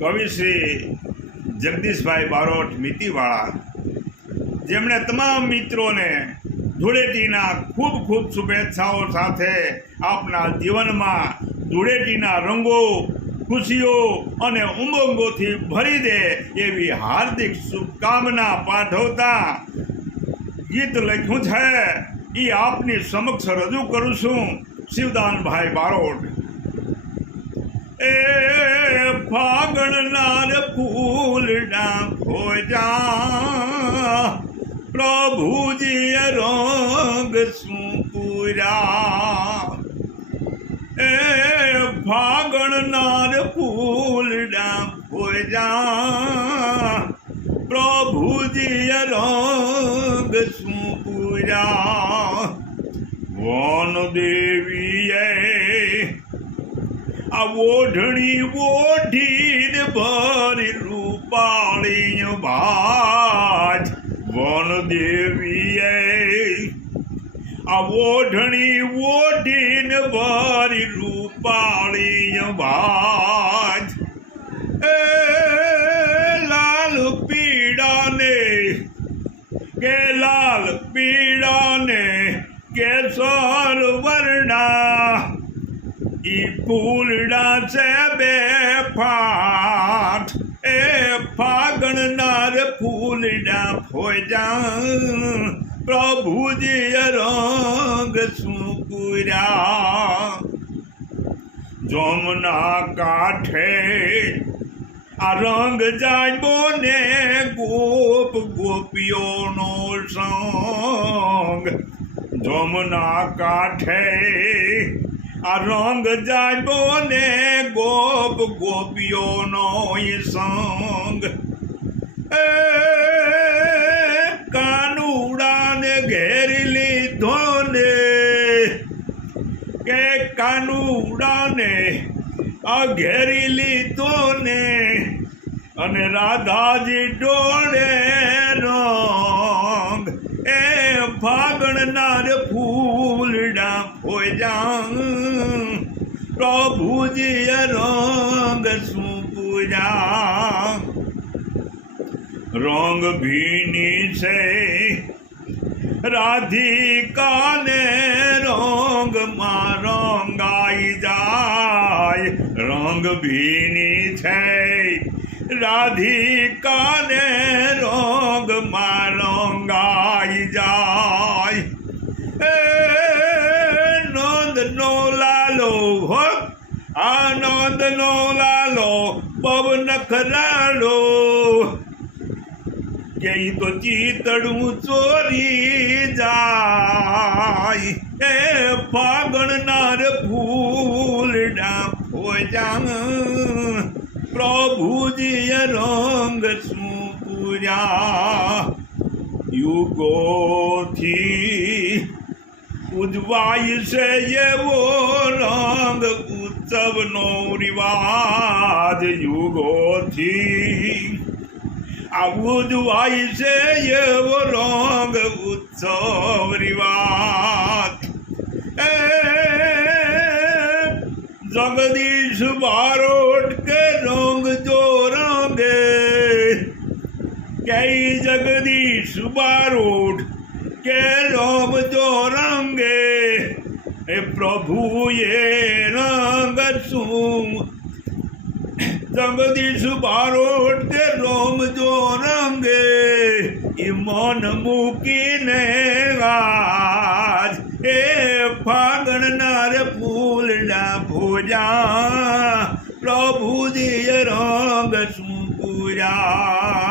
કવિ શ્રી જગદીશભાઈ બારોટ મીતીવાળા, જેમણે તમામ મિત્રોને ધૂળેટીના ખૂબ ખૂબ શુભેચ્છાઓ સાથે આપના જીવનમાં ધૂળેટીના રંગો, ખુશીઓ અને ઉમંગોથી ભરી દે એવી હાર્દિક શુભકામના પાઠવતા ગીત લખ્યું છે એ આપની સમક્ષ રજૂ કરું છું. શિવદાનભાઈ બારોટ. એ ફાગણનાર ફૂલડા ખોજા, પ્રભુજીએ રંગ શું પૂરા. એ ફાગણનાર ફૂલડા ખોજા, પ્રભુજીએ રંગ શું પૂરા. વન દેવીએ આ ઓઢણી ઓઢીને ભરી રૂપાળી ભાજ. વન દેવીએ આ ઓઢણી ઓઢીને ભરી રૂપાળી ભાજ. એ લાલ પીડાને કે લાલ પીડાને કેસર વર્ણા, ઈ ફૂલડા છે બે ફાટ. એ ફાગણનાર ફૂલડા ફોજા, પ્રભુજીએ રંગ શું પૂર્યા. જમના કાંઠે આ રંગ જામ્યો ને ગોપ ગોપીઓનો સંગ. જમના કાંઠે આ રંગ જામ્યો ને ગોપ ગોપીઓનો સંગ. એ કાનુડાને ઘેરી લીધો ને કે કાનુડાને આ ઘેરી લીધો ને, અને રાધાજી ડોળે રંગ. એ ફાગણનાર ફૂલડા ફોજા, પ્રભુજીએ રંગ શું પૂજા. રંગ ભીની છે રાધિકાને રંગમાં રંગાઈ જાય. રંગ ભીની છે રાધિકાને રંગમાં રંગાઈ જાય. એ નંદનો લાલો હો, આનંદનો લાલો બહુ નખરાળો, કે તો ચિતડું ચોરી જાય. એ ફાગણનાર ફૂલડા ફોજા, પ્રભુજીએ રંગ શું પૂર્યા. યુગોથી ઉજવાય છે એવો રંગ ઉત્સવનો રિવાજ. યુગોથી આ ઉજવાય છે એવો રંગ ઉત્સવ રિવાજ. એ જગદીશ બારોટ કે રંગ જો રંગે, કે જગદીશ બારોટ કે રંગ જો રંગે. એ પ્રભુએ રંગ શું, જગદીશ બારોટ કે રંગ જો રંગે. એ મન મૂકીને આજ એ ફાગણનાર ફૂલડા ફોજા, પ્રભુજીએ રંગ શું પૂર્યા.